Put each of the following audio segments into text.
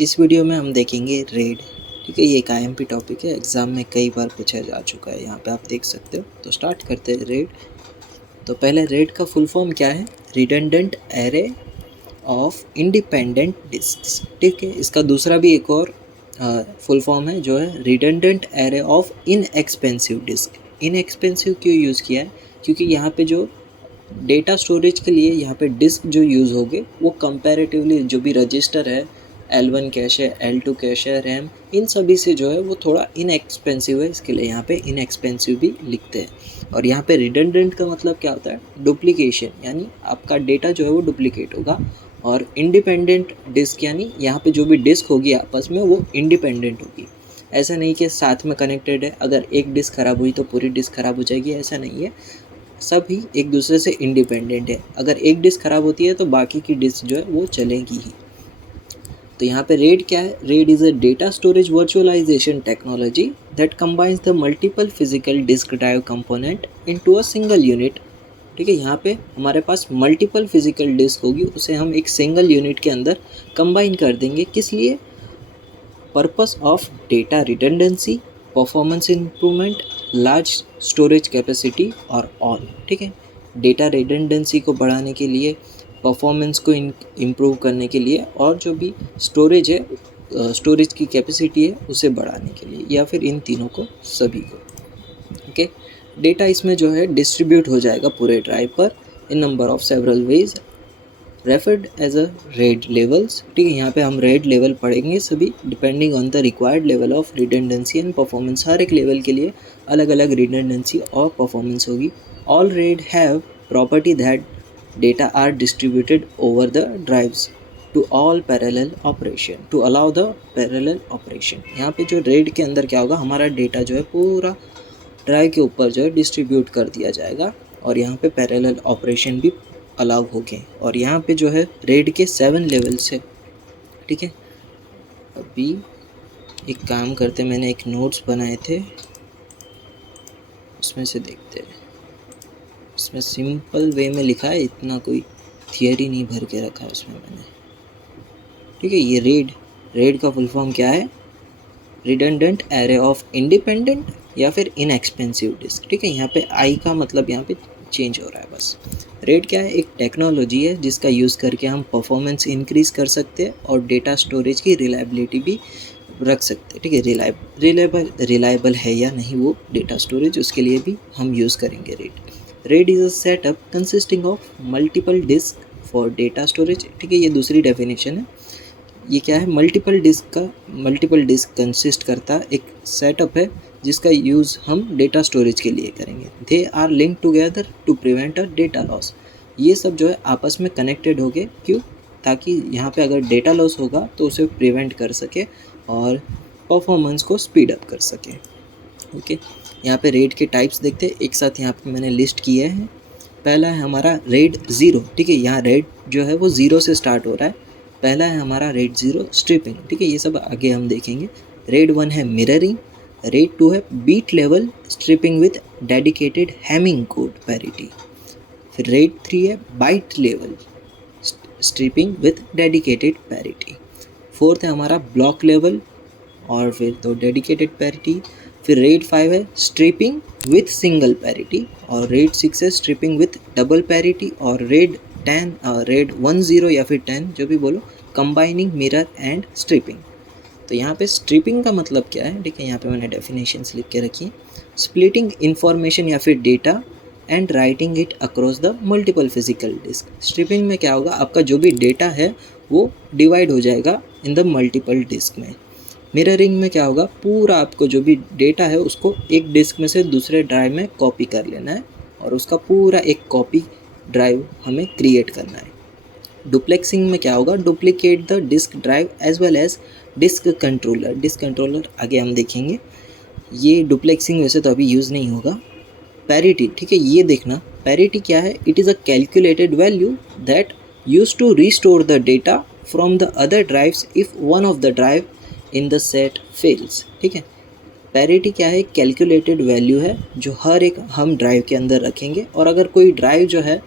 इस वीडियो में हम देखेंगे रेड। ठीक है, ये एक आईएमपी टॉपिक है, एग्ज़ाम में कई बार पूछा जा चुका है, यहाँ पे आप देख सकते हो। तो स्टार्ट करते हैं रेड। तो पहले रेड का फुल फॉर्म क्या है? Redundant array of independent disks. ठीक है, इसका दूसरा भी एक और फुल फॉर्म है जो है redundant array of inexpensive disk. Inexpensive क्यों यूज़ किया है? क्योंकि यहाँ पे जो डेटा स्टोरेज के लिए यहाँ पे डिस्क जो यूज़ होगे वो कंपैरेटिवली जो भी रजिस्टर है, L1 कैश है, L2 कैश है, रैम, इन सभी से जो है वो थोड़ा इनएक्सपेंसिव है, इसके लिए यहाँ पे इनएक्सपेंसिव भी लिखते हैं। और यहाँ पे रिडंडेंट का मतलब क्या होता है? डुप्लीकेशन, यानी आपका डेटा जो है वो डुप्लीकेट होगा। और इंडिपेंडेंट डिस्क यानी यहाँ पे जो भी डिस्क होगी आपस में वो इंडिपेंडेंट होगी। ऐसा नहीं कि साथ में कनेक्टेड है, अगर एक डिस्क ख़राब हुई तो पूरी डिस्क ख़राब हो जाएगी, ऐसा नहीं है। सभी एक दूसरे से इंडिपेंडेंट है। अगर एक डिस्क ख़राब होती है तो बाकी की डिस्क जो है वो चलेगी ही। तो यहाँ पे रेड क्या है? Red is a data storage virtualization technology that combines the multiple physical disk drive component into a single unit. ठीक है, यहाँ पे हमारे पास मल्टीपल फिजिकल डिस्क होगी, उसे हम एक सिंगल यूनिट के अंदर कंबाइन कर देंगे। किस लिए? Purpose of data redundancy, performance improvement, large storage capacity और ऑल। ठीक है, डेटा रिडंडेंसी को बढ़ाने के लिए, परफॉर्मेंस को इम्प्रूव करने के लिए, और जो भी स्टोरेज है, स्टोरेज की कैपेसिटी है उसे बढ़ाने के लिए, या फिर इन तीनों को, सभी को। ओके, डेटा इसमें जो है डिस्ट्रीब्यूट हो जाएगा पूरे ड्राइव पर in number of several ways referred as a RAID levels. ठीक है, यहाँ पे हम रेड लेवल पढ़ेंगे सभी, depending on the required level of redundancy and performance. हर एक लेवल के लिए अलग अलग रिडंडेंसी और परफॉर्मेंस होगी। All RAID have property that data are distributed over the drives to all parallel operation to allow the parallel operation. यहाँ पे जो रेड के अंदर क्या होगा, हमारा डेटा जो है पूरा ड्राइव के ऊपर जो है डिस्ट्रीब्यूट कर दिया जाएगा, और यहाँ पे पैरेलल ऑपरेशन भी अलाउ हो गए। और यहाँ पे जो है रेड के 7 लेवल्स है। ठीक है, अभी एक काम करते, मैंने एक नोट्स बनाए थे, उसमें से देखते हैं। इसमें सिंपल वे में लिखा है, इतना कोई थियरी नहीं भर के रखा है उसमें मैंने। ठीक है, ये रेड का फुल फॉर्म क्या है? रिडंडेंट एरे ऑफ इंडिपेंडेंट या फिर इनएक्सपेंसिव डिस्क। ठीक है, यहाँ पे आई का मतलब यहाँ पे चेंज हो रहा है बस। रेड क्या है? एक टेक्नोलॉजी है जिसका यूज़ करके हम परफॉर्मेंस इंक्रीज़ कर सकते हैं और डेटा स्टोरेज की रिलायबिलिटी भी रख सकते हैं। ठीक है, रिलायबल है या नहीं वो डेटा स्टोरेज, उसके लिए भी हम यूज़ करेंगे red is a setup consisting of multiple disc for data storage. ठीक है, ये दूसरी डेफिनेशन है। ये क्या है? मल्टीपल डिस्क कंसिस्ट करता एक सेटअप है जिसका यूज़ हम डेटा स्टोरेज के लिए करेंगे। They are link together to prevent a data loss. ये सब जो है आपस में कनेक्टेड हो गए, क्यों? ताकि यहाँ पे अगर डेटा लॉस होगा तो उसे प्रिवेंट कर सके और परफॉर्मेंस को स्पीड अप कर सके। ओके, यहाँ पे रेड के टाइप्स देखते हैं एक साथ, यहाँ पे मैंने लिस्ट किए हैं। पहला है हमारा रेड ज़ीरो। ठीक है, यहाँ रेड जो है वो ज़ीरो से स्टार्ट हो रहा है। पहला है हमारा रेड ज़ीरो स्ट्रिपिंग। ठीक है, ये सब आगे हम देखेंगे। रेड 1 है मिररिंग। रेड 2 है bit level striping with dedicated Hamming code parity. फिर रेड 3 है byte level striping with dedicated parity. Fourth है हमारा ब्लॉक लेवल, और फिर तो डेडिकेटेड पैरिटी। फिर रेड 5 है स्ट्रिपिंग विथ सिंगल पैरिटी, और रेड 6 है स्ट्रिपिंग विथ डबल पैरिटी, और रेड 10 या फिर 10 जो भी बोलो, कंबाइनिंग मिरर एंड स्ट्रिपिंग। तो यहाँ पे स्ट्रिपिंग का मतलब क्या है? ठीक है, यहाँ पे मैंने डेफिनेशंस लिख के रखी है। स्प्लिटिंग इंफॉर्मेशन या फिर data and writing it across the multiple physical disk. Striping में क्या होगा, आपका जो भी डेटा है वो डिवाइड हो जाएगा इन द मल्टीपल डिस्क में। मिररिंग में क्या होगा, पूरा आपको जो भी डेटा है उसको एक डिस्क में से दूसरे ड्राइव में कॉपी कर लेना है, और उसका पूरा एक कॉपी ड्राइव हमें क्रिएट करना है। डुप्लेक्सिंग में क्या होगा, duplicate the disk drive as well as disk controller आगे हम देखेंगे। ये डुप्लेक्सिंग वैसे तो अभी यूज़ नहीं होगा। पैरिटी, ठीक है, ये देखना पैरिटी क्या है? It is a calculated value that use to restore the data from the other drives if one of the drive in the set fails. ठीक है, पैरिटी क्या है? कैलकुलेटेड वैल्यू है जो हर एक हम ड्राइव के अंदर रखेंगे, और अगर कोई ड्राइव जो है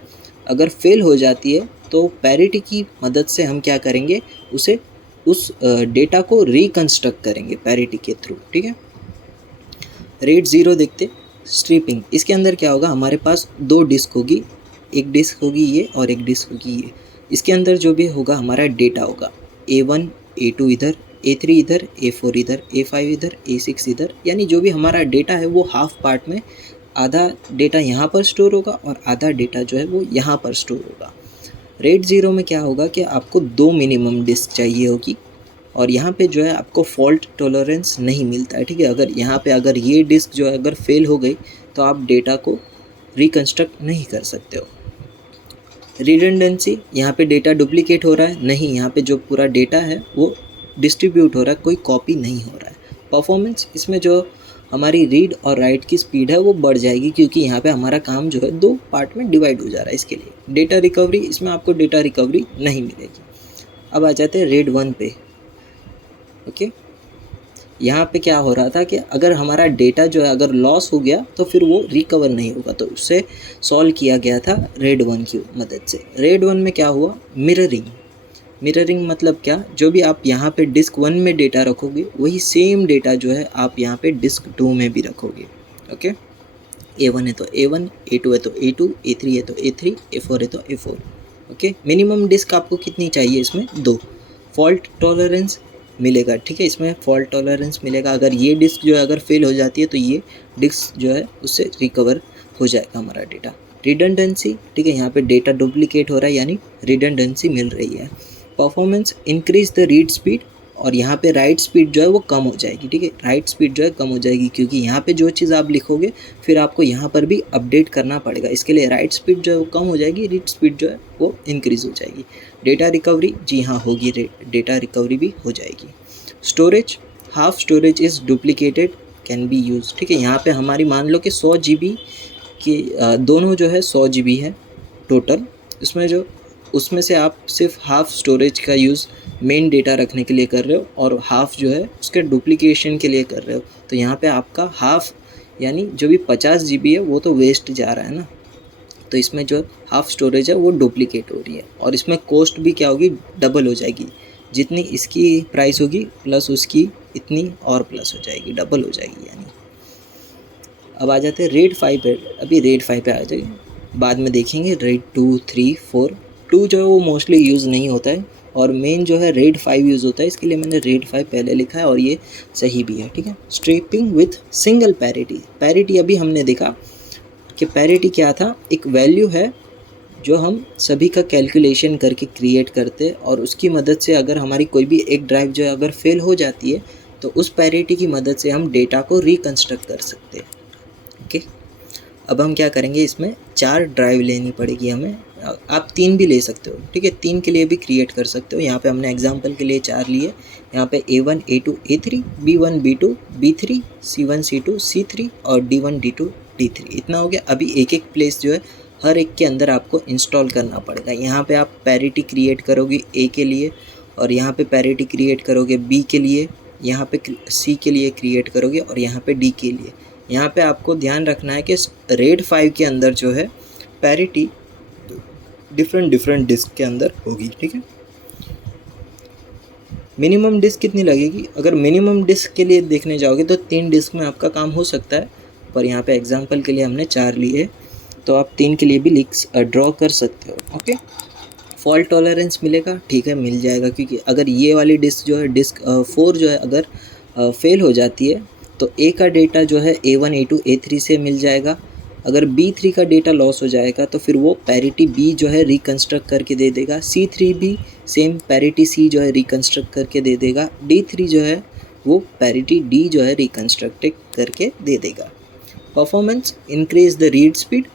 अगर फेल हो जाती है तो पैरिटी की मदद से हम क्या करेंगे, उसे उस डेटा को रिकंस्ट्रक्ट करेंगे पैरिटी के थ्रू, ठीक है। रेड 0 देखते, स्ट्रिपिंग। इसके अंदर क्या होगा, हमारे पास 2 डिस्क होगी, एक डिस्क होगी ये और एक डिस्क होगी ये। इसके अंदर जो भी होगा हमारा डेटा होगा A1 A2 इधर, A3 इधर, A4 इधर, A5 इधर, A6 इधर, यानी जो भी हमारा डेटा है वो हाफ पार्ट में, आधा डेटा यहाँ पर स्टोर होगा और आधा डेटा जो है वो यहाँ पर स्टोर होगा। रेड 0 में क्या होगा कि आपको 2 मिनिमम डिस्क चाहिए होगी और यहाँ पे जो है आपको फॉल्ट टॉलरेंस नहीं मिलता है, ठीक है। अगर यहाँ पे अगर ये डिस्क जो है अगर फेल हो गई तो आप डेटा को रिकंस्ट्रक्ट नहीं कर सकते हो। रिडंडेंसी, यहाँ पे डेटा डुप्लीकेट हो रहा है नहीं, यहाँ पे जो पूरा डेटा है वो डिस्ट्रीब्यूट हो रहा है, कोई कॉपी नहीं हो रहा है। परफॉर्मेंस, इसमें जो हमारी रीड और राइट की स्पीड है वो बढ़ जाएगी क्योंकि यहाँ पे हमारा काम जो है 2 पार्ट में डिवाइड हो जा रहा है इसके लिए। डेटा रिकवरी, इसमें आपको डेटा रिकवरी नहीं मिलेगी। अब आ जाते हैं रेड 1 पे, ओके। यहाँ पे क्या हो रहा था कि अगर हमारा डेटा जो है अगर लॉस हो गया तो फिर वो रिकवर नहीं होगा, तो उससे सॉल्व किया गया था रेड 1 की मदद से। रेड 1 में क्या हुआ, मिररिंग। मिररिंग मतलब क्या, जो भी आप यहाँ पे डिस्क 1 में डेटा रखोगे वही सेम डेटा जो है आप यहाँ पे डिस्क 2 में भी रखोगे, ओके। A1 है तो A1, A2 है तो A2, A3 है तो A3, A4 है तो A4, ओके। मिनिमम डिस्क आपको कितनी चाहिए, इसमें 2। फॉल्ट टॉलरेंस मिलेगा, ठीक है, इसमें फॉल्ट टॉलरेंस मिलेगा। अगर ये डिस्क जो है अगर फेल हो जाती है तो ये डिस्क जो है उससे रिकवर हो जाएगा हमारा डेटा। रिडंडेंसी, ठीक है, यहाँ पे डेटा डुप्लीकेट हो रहा है यानी रिडंडेंसी मिल रही है। Performance, increase the read speed, और यहाँ पे राइट स्पीड जो है वो कम हो जाएगी, ठीक है। राइट स्पीड जो है कम हो जाएगी क्योंकि यहाँ पे जो चीज़ आप लिखोगे फिर आपको यहाँ पर भी अपडेट करना पड़ेगा, इसके लिए राइट स्पीड जो है वो कम हो जाएगी, रीड स्पीड जो है वो इंक्रीज़ हो जाएगी। डेटा रिकवरी, जी हाँ होगी, डेटा रिकवरी भी हो जाएगी। Storage, half storage is duplicated can be use, ठीक है। यहाँ पे हमारी मान लो कि 100 GB की दोनों जो है 100 GB है टोटल, उसमें से आप सिर्फ हाफ स्टोरेज का यूज़ मेन डेटा रखने के लिए कर रहे हो और हाफ जो है उसके डुप्लीकेशन के लिए कर रहे हो, तो यहाँ पे आपका हाफ यानी जो भी 50 GB है वो तो वेस्ट जा रहा है ना, तो इसमें जो हाफ स्टोरेज है वो डुप्लीकेट हो रही है और इसमें कॉस्ट भी क्या होगी, डबल हो जाएगी। जितनी इसकी प्राइस होगी प्लस उसकी इतनी और प्लस हो जाएगी, डबल हो जाएगी यानी। अब आ जाते हैं रेड 5 पे, अभी रेड 5 पे आ जाएगी, बाद में देखेंगे रेड 2, 3, 4। 2 जो है वो मोस्टली यूज़ नहीं होता है और मेन जो है रेड 5 यूज़ होता है, इसके लिए मैंने रेड 5 पहले लिखा है और ये सही भी है, ठीक है। Striping with single parity, parity अभी हमने देखा कि पैरिटी क्या था, एक वैल्यू है जो हम सभी का कैलकुलेशन करके क्रिएट करते हैं और उसकी मदद से अगर हमारी कोई भी एक ड्राइव जो है अगर फेल हो जाती है तो उस पैरिटी की मदद से हम डेटा को रिकंस्ट्रक्ट कर सकते हैं, ओके। अब हम क्या करेंगे, इसमें 4 ड्राइव लेनी पड़ेगी हमें, आप 3 भी ले सकते हो, ठीक है, 3 के लिए भी क्रिएट कर सकते हो। यहाँ पे हमने एग्जांपल के लिए 4 लिए, यहाँ पे A1, A2, A3, B1, B2, B3, C1, C2, C3 और D1, D2, D3, इतना हो गया। अभी एक एक प्लेस जो है हर एक के अंदर आपको इंस्टॉल करना पड़ेगा। यहाँ पे आप पैरिटी क्रिएट करोगे A के लिए और यहाँ पे पैरिटी क्रिएट करोगे B के लिए, यहाँ पे C के लिए क्रिएट करोगे और यहाँ पे D के लिए। यहाँ पे आपको ध्यान रखना है कि रेड 5 के अंदर जो है पैरिटी डिफरेंट डिस्क के अंदर होगी, ठीक है। मिनिमम डिस्क कितनी लगेगी, अगर मिनिमम डिस्क के लिए देखने जाओगे तो 3 डिस्क में आपका काम हो सकता है, पर यहाँ पे एग्जांपल के लिए हमने 4 लिए तो आप 3 के लिए भी ड्रॉ कर सकते हो, ओके। फॉल्ट टॉलरेंस मिलेगा, ठीक है, मिल जाएगा, क्योंकि अगर ये वाली डिस्क जो है डिस्क 4 जो है अगर फेल हो जाती है तो A का डेटा जो है A1, A2, A3 से मिल जाएगा। अगर B3 का डेटा लॉस हो जाएगा तो फिर वो पैरिटी B जो है रिकंस्ट्रक्ट करके दे देगा, C3 भी सेम पैरिटी C जो है रिकंस्ट्रक्ट करके दे देगा, D3 जो है वो पैरिटी D जो है रिकंस्ट्रक्ट करके दे देगा। Performance, increase the read speed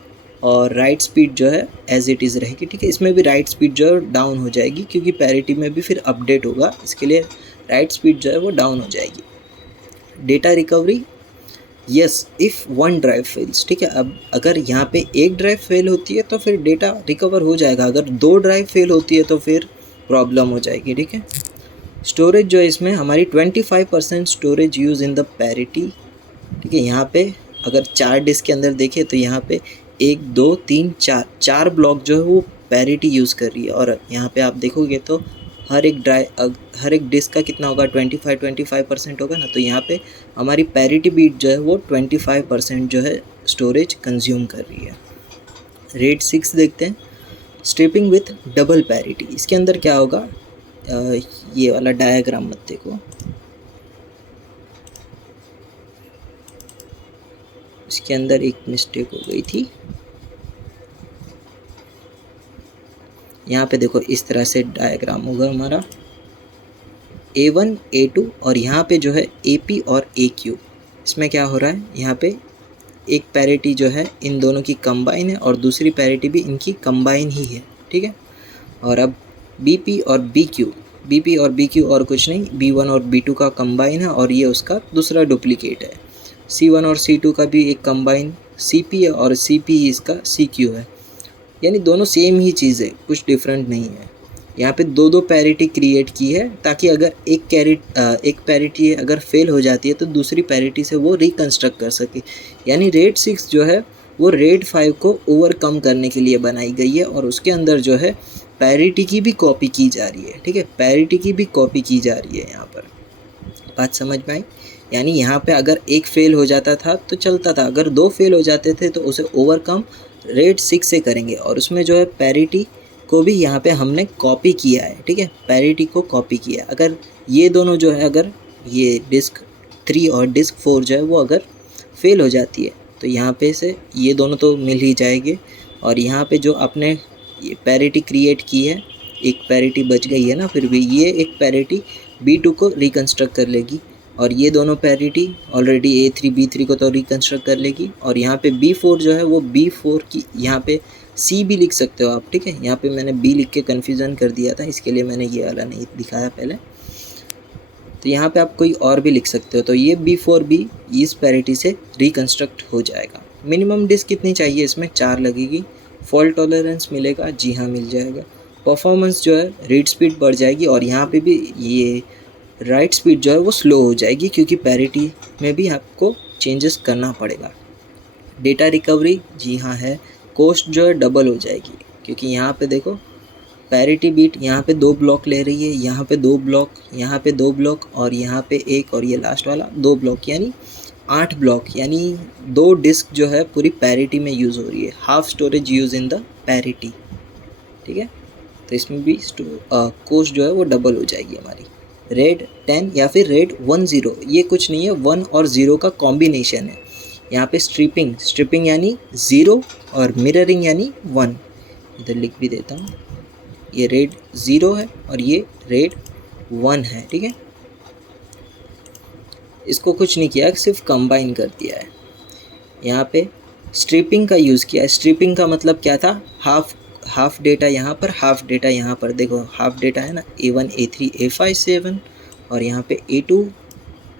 और राइट स्पीड जो है एज इट इज़ रहेगी, ठीक है। इसमें भी राइट स्पीड जो है डाउन हो जाएगी क्योंकि पैरिटी में भी फिर अपडेट होगा, इसके लिए राइट स्पीड जो है वो डाउन हो जाएगी। Data recovery, yes if 1 drive fails, ठीक है। अब अगर यहाँ पे एक ड्राइव फेल होती है तो फिर डेटा रिकवर हो जाएगा, अगर 2 ड्राइव फेल होती है तो फिर प्रॉब्लम हो जाएगी, ठीक है। स्टोरेज जो है इसमें हमारी 25% storage use in the parity, ठीक है। यहाँ पे अगर 4 डिस्क के अंदर देखें तो यहाँ पे 1, 2, 3, 4 ब्लॉक जो है वो पैरिटी यूज़ कर रही है और यहाँ पे आप देखोगे तो हर एक डिस्क का कितना होगा, 25% होगा ना। तो यहाँ पे हमारी पैरिटी बीट जो है वो 25% जो है स्टोरेज कंज्यूम कर रही है। रेड 6 देखते हैं, स्ट्रिपिंग विथ डबल पैरिटी। इसके अंदर क्या होगा, ये वाला डायग्राम मत देखो, इसके अंदर एक मिस्टेक हो गई थी। यहाँ पे देखो इस तरह से डायग्राम होगा हमारा A1 A2 और यहाँ पे जो है AP और AQ। इसमें क्या हो रहा है, यहाँ पे एक पैरिटी जो है इन दोनों की कंबाइन है और दूसरी पैरिटी भी इनकी कंबाइन ही है, ठीक है। और अब BP और BQ और कुछ नहीं, B1 और B2 का कंबाइन है और ये उसका दूसरा डुप्लीकेट है। C1 और C2 का भी एक कंबाइन CP है और CP इसका CQ है, यानी दोनों सेम ही चीज़ है, कुछ डिफरेंट नहीं है। यहाँ पे दो पैरिटी क्रिएट की है ताकि अगर एक पैरिटी अगर फेल हो जाती है तो दूसरी पैरिटी से वो रिकन्स्ट्रक्ट कर सके। यानी रेड 6 जो है वो रेड 5 को ओवरकम करने के लिए बनाई गई है और उसके अंदर जो है पैरिटी की भी कॉपी की जा रही है, ठीक है, पैरिटी की भी कॉपी की जा रही है। यहाँ पर बात समझ में आई। यानी यहाँ पे अगर एक फेल हो जाता था तो चलता था, अगर दो फेल हो जाते थे तो उसे ओवरकम रेड 6 से करेंगे और उसमें जो है पैरिटी को भी यहाँ पे हमने कॉपी किया है, ठीक है, पैरिटी को कॉपी किया है। अगर ये दोनों जो है, अगर ये डिस्क 3 और डिस्क 4 जो है वो अगर फेल हो जाती है तो यहाँ पे से ये दोनों तो मिल ही जाएंगे और यहाँ पे जो आपने ये पैरिटी क्रिएट की है, एक पैरिटी बच गई है ना, फिर भी ये एक पैरिटी B2 को रिकन्स्ट्रक्ट कर लेगी और ये दोनों पैरिटी ऑलरेडी A3 B3 को तो रिकन्स्ट्रक्ट कर लेगी। और यहाँ पे B4 जो है वो B4 की, यहाँ पे C भी लिख सकते हो आप, ठीक है। यहाँ पे मैंने B लिख के कन्फ्यूज़न कर दिया था, इसके लिए मैंने ये वाला नहीं दिखाया पहले। तो यहाँ पे आप कोई और भी लिख सकते हो। तो ये B4 भी इस पैरिटी से रिकन्स्ट्रक्ट हो जाएगा। मिनिमम डिस्क कितनी चाहिए, इसमें 4 लगेगी। फॉल्ट टॉलरेंस मिलेगा, जी हाँ मिल जाएगा। परफॉर्मेंस जो है, रीड स्पीड बढ़ जाएगी और यहाँ पे भी ये राइट स्पीड जो है वो स्लो हो जाएगी क्योंकि पैरिटी में भी आपको चेंजेस करना पड़ेगा। डेटा रिकवरी, जी हाँ है। कॉस्ट जो है डबल हो जाएगी क्योंकि यहाँ पे देखो पैरिटी बीट यहाँ पे 2 ब्लॉक ले रही है, यहाँ पे 2 ब्लॉक, यहाँ पे 2 ब्लॉक और यहाँ पे 1 और ये लास्ट वाला 2 ब्लॉक, यानी 8 ब्लॉक, यानी 2 डिस्क जो है पूरी पैरिटी में यूज़ हो रही है। Half storage use in the parity, ठीक है। तो इसमें भी कॉस्ट जो है वो डबल हो जाएगी हमारी। रेड 10 या फिर रेड 10, ये कुछ नहीं है, 1 और 0 का कॉम्बिनेशन है। यहाँ पे स्ट्रिपिंग यानी 0 और मिररिंग यानी 1। इधर लिख भी देता हूँ, ये रेड 0 है और ये रेड 1 है, ठीक है। इसको कुछ नहीं किया, सिर्फ कंबाइन कर दिया है। यहाँ पे स्ट्रिपिंग का यूज़ किया है। स्ट्रिपिंग का मतलब क्या था, हाफ डेटा यहाँ पर, हाफ डेटा यहाँ पर। देखो हाफ डेटा है ना, A1 A3 A5 7 और यहाँ पे A2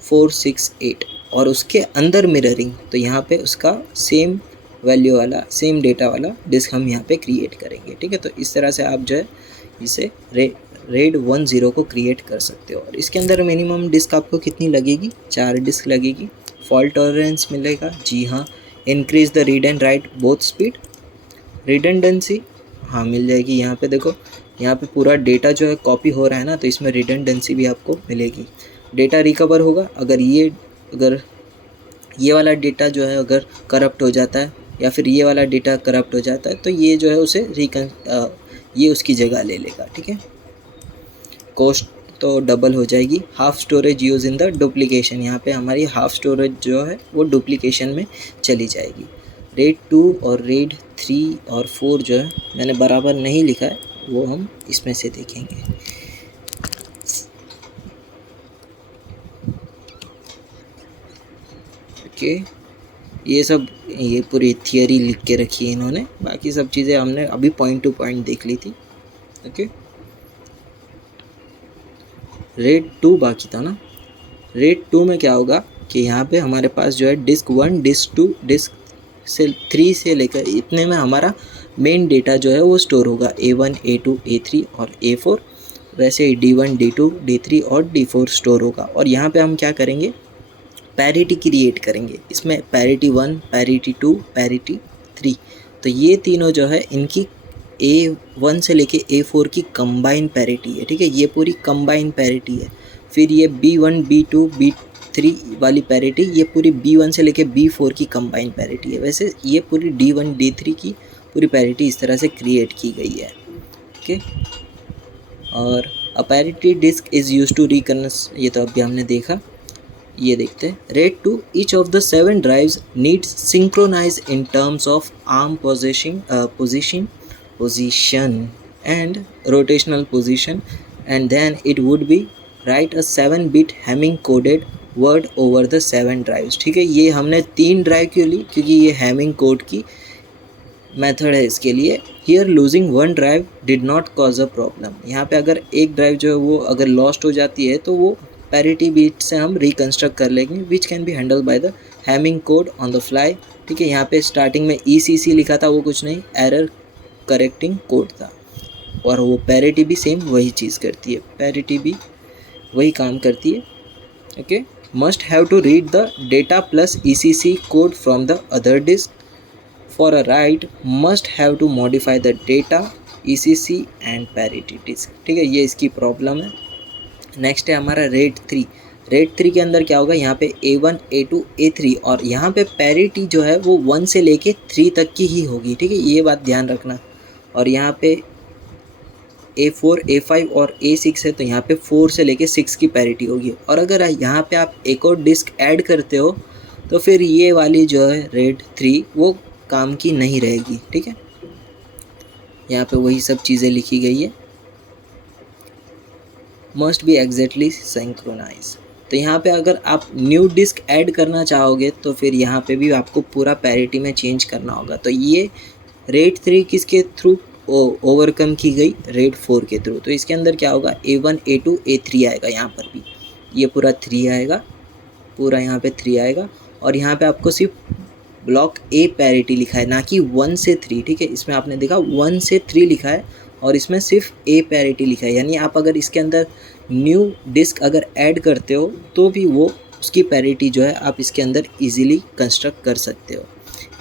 4 6 8 और उसके अंदर मिररिंग, तो यहाँ पे उसका सेम वैल्यू वाला, सेम डेटा वाला डिस्क हम यहाँ पे क्रिएट करेंगे, ठीक है। तो इस तरह से आप जो है इसे रेड 10 को क्रिएट कर सकते हो। और इसके अंदर मिनिमम डिस्क आपको कितनी लगेगी, 4 डिस्क लगेगी। फॉल्ट टॉलरेंस मिलेगा, जी हाँ। Increase the read and right both speed. Redundancy, हाँ मिल जाएगी। यहाँ पे देखो, यहाँ पे पूरा डेटा जो है कॉपी हो रहा है ना, तो इसमें रिडंडेंसी भी आपको मिलेगी। डेटा रिकवर होगा, अगर ये वाला डेटा जो है अगर करप्ट हो जाता है या फिर ये वाला डेटा करप्ट हो जाता है तो ये जो है उसे ये उसकी जगह ले लेगा, ठीक है। कॉस्ट तो डबल हो जाएगी। Half storage use in the duplication, यहाँ पे हमारी हाफ स्टोरेज जो है वो डुप्लीकेशन में चली जाएगी। रेड 2 और रेड 3 और 4 जो है मैंने बराबर नहीं लिखा है, वो हम इसमें से देखेंगे। ओके, ये पूरी थियरी लिख के रखी है इन्होंने, बाकी सब चीज़ें हमने अभी पॉइंट टू पॉइंट देख ली थी। ओके, रेड 2 बाकी था ना। रेड 2 में क्या होगा कि यहाँ पे हमारे पास जो है डिस्क 1 डिस्क 2 डिस्क 3 से लेकर इतने में हमारा मेन डेटा जो है वो स्टोर होगा, A1 A2 A3 और A4। वैसे ही D1 D2 D3 और D4 स्टोर होगा। और यहाँ पे हम क्या करेंगे, पैरिटी क्रिएट करेंगे। इसमें पैरिटी 1 पैरिटी 2 पैरिटी 3, तो ये तीनों जो है इनकी A1 से लेके A4 की कंबाइन पैरिटी है, ठीक है, ये पूरी कंबाइन पैरिटी है। फिर ये B1 B2 B3 वाली पैरिटी, ये पूरी B1 से लेके B4 की कंबाइन पैरिटी है। वैसे ये पूरी D1 D3 की पूरी पैरिटी इस तरह से क्रिएट की गई है, ओके। और a parity disk is use to reconnect, ये तो अभी हमने देखा। ये देखते हैं, RAID two each of the 7 drives needs synchronize in terms of arm position and rotational position, and then it would be write a 7-bit Hamming coded word over the 7 drives, ठीक है। ये हमने 3 ड्राइव क्यों ली, क्योंकि ये Hamming code की method है इसके लिए। Here losing 1 drive did not cause a problem, यहाँ पे अगर एक ड्राइव जो है वो अगर लॉस्ट हो जाती है तो वो पैरिटी बीट से हम रिकन्स्ट्रक्ट कर लेंगे, which can be handle by the Hamming code on the fly, ठीक है। यहाँ पे स्टार्टिंग में ECC लिखा था, वो कुछ नहीं, एरर करेक्टिंग कोड था। और वो पैरिटी भी सेम वही चीज़ करती है, पैरिटी भी वही काम करती है, okay. Must have to read the data plus ECC code from the other disk, for a write must have to modify the data ECC and parity disk, ठीक है। ये इसकी प्रॉब्लम है। नेक्स्ट है हमारा रेड 3। रेड 3 के अंदर क्या होगा, यहाँ पे A1 A2 A3, और यहाँ पे पैरिटी जो है वो 1 से लेके 3 तक की ही होगी, ठीक है, ये बात ध्यान रखना। और यहाँ पे A4 A5 और A6 है, तो यहाँ पे 4 से लेके 6 की पैरिटी होगी। और अगर यहाँ पे आप एक और डिस्क ऐड करते हो तो फिर ये वाली जो है रेड 3 वो काम की नहीं रहेगी, ठीक है। यहाँ पे वही सब चीज़ें लिखी गई है, मस्ट बी एग्जैक्टली सिंक्रोनाइज। तो यहाँ पे अगर आप न्यू डिस्क ऐड करना चाहोगे तो फिर यहाँ पे भी आपको पूरा पैरिटी में चेंज करना होगा। तो ये रेड 3 किसके थ्रू ओवरकम की गई, रेड 4 के थ्रू। तो इसके अंदर क्या होगा, A1 A2 A3 आएगा, यहाँ पर भी ये पूरा 3 आएगा, पूरा यहाँ पे 3 आएगा। और यहाँ पे आपको सिर्फ ब्लॉक A पैरिटी लिखा है, ना कि 1 से 3, ठीक है। इसमें आपने देखा 1 से 3 लिखा है और इसमें सिर्फ A पैरिटी लिखा है, यानी आप अगर इसके अंदर न्यू डिस्क अगर ऐड करते हो तो भी वो उसकी पैरिटी जो है आप इसके अंदर इजीली कंस्ट्रक्ट कर सकते हो।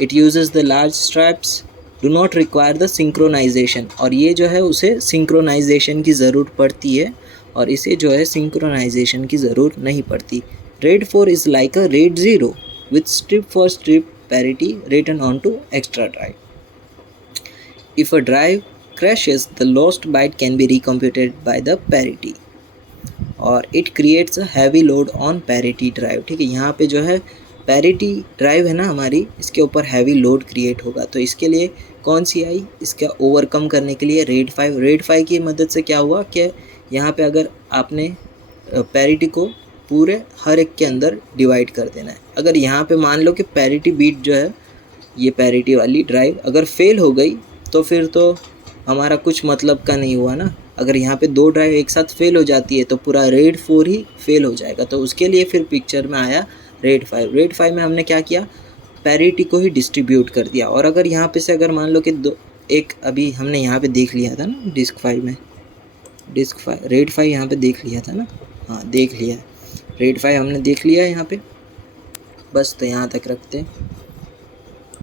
It uses the large straps, do not require the synchronization, और ये जो है उसे सिंक्रोनाइजेशन की ज़रूरत पड़ती है और इसे जो है सिंक्रोनाइजेशन की ज़रूरत नहीं पड़ती। Red 4 is like a red 0 with strip for strip parity written onto extra drive. If a drive crashes, the lost byte can be recomputed by the parity और it creates a heavy load on parity drive, ठीक है। यहाँ पे जो है parity drive है ना हमारी, इसके ऊपर हैवी लोड क्रिएट होगा। तो इसके लिए कौन सी आई, इसका ओवरकम करने के लिए रेड 5। रेड 5 की मदद से क्या हुआ कि यहाँ पे अगर आपने पैरिटी को पूरे हर एक के अंदर डिवाइड कर देना है। अगर यहाँ पे मान लो कि पैरिटी बीट जो है, ये पैरिटी वाली ड्राइव अगर फेल हो गई तो फिर तो हमारा कुछ मतलब का नहीं हुआ ना। अगर यहाँ पे 2 ड्राइव एक साथ फेल हो जाती है तो पूरा रेड 4 ही फेल हो जाएगा। तो उसके लिए फिर पिक्चर में आया रेड 5। रेड 5 में हमने क्या किया, पैरिटी को ही डिस्ट्रीब्यूट कर दिया। और अगर यहाँ पे से अगर मान लो कि एक अभी हमने यहाँ पे देख लिया था ना डिस्क 5 में, डिस्क 5 रेड 5 यहाँ पे देख लिया था ना, हाँ देख लिया, रेड 5 हमने देख लिया है यहाँ पे, बस तो यहाँ तक रखते हैं।